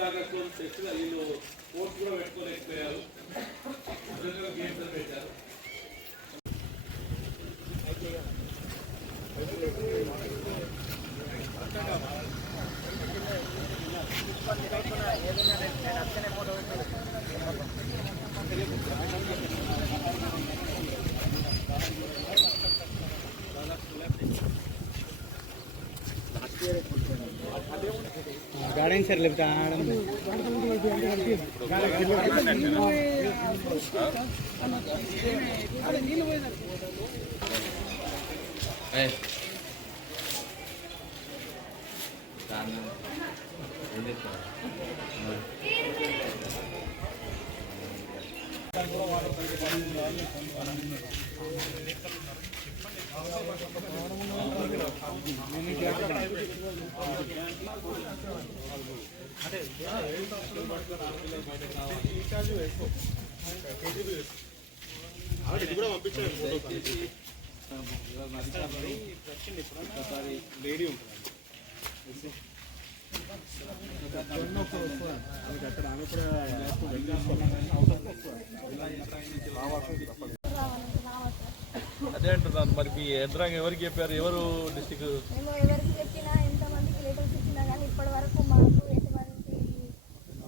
దాకా తెచ్చిన వీళ్ళు కోర్టు కూడా పెట్టుకోలేకపోయారు. గేమ్స్ పెట్టారు. गार्डन सर लेता లేడీ అదే అంటున్నాను. మరి మీ యంత్రాంగం ఎవరికి చెప్పారు? ఎవరు డిస్ట్రిక్ట్ ఎవరికి చెప్పినా ఎంతమందికి లెటర్స్ ఇచ్చినా కానీ ఇప్పటి వరకు మాకు ఎటువంటి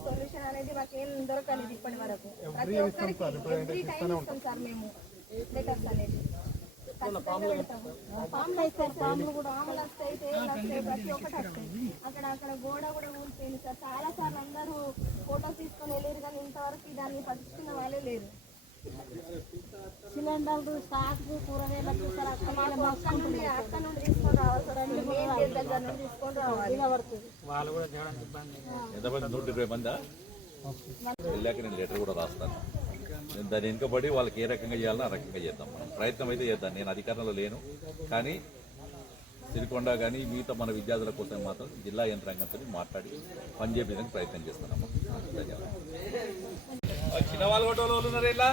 సొల్యూషన్ అనేది మాకేం దొరకలేదు. ఇప్పటి వరకు ప్రతి ఒక్కరికి ఎవ్రీ టైం ఇస్తాం సార్ మేము లెటర్స్ అనేది. పాములు కూడా ఆములు వస్తాయి, తేలు వస్తాయి, ప్రతి ఒక్కటి వస్తాయి. అక్కడ గోడ కూడా ఊరిపోయింది సార్. చాలా సార్లు అందరూ ఫోటోస్ తీసుకొని వెళ్ళారు కానీ ఇంతవరకు దాన్ని పట్టించుకున్న వాళ్ళే లేరు. సిలిండర్లు, స్టాక్, కూరగాయలకు అక్కడ నుండి తీసుకొని రావాలి సార్. దగ్గర నుండి తీసుకొని రావాలి. ఎంతమంది? 120 మందా? వెళ్ళాక నేను లెటర్ కూడా రాస్తాను. నేను దాన్ని వెనుకబడి వాళ్ళకి ఏ రకంగా చేయాలో ఆ రకంగా చేద్దాం. మనం ప్రయత్నం అయితే చేద్దాం. నేను అధికారంలో లేను కానీ సిరికొండ కానీ మిగతా మన విద్యార్థుల కోసం మాత్రం జిల్లా యంత్రాంగంతో మాట్లాడి పనిచేయడానికి ప్రయత్నం చేస్తున్నాము. చిన్న వాళ్ళు కొట్టే వాళ్ళు ఉన్నారు. ఇలా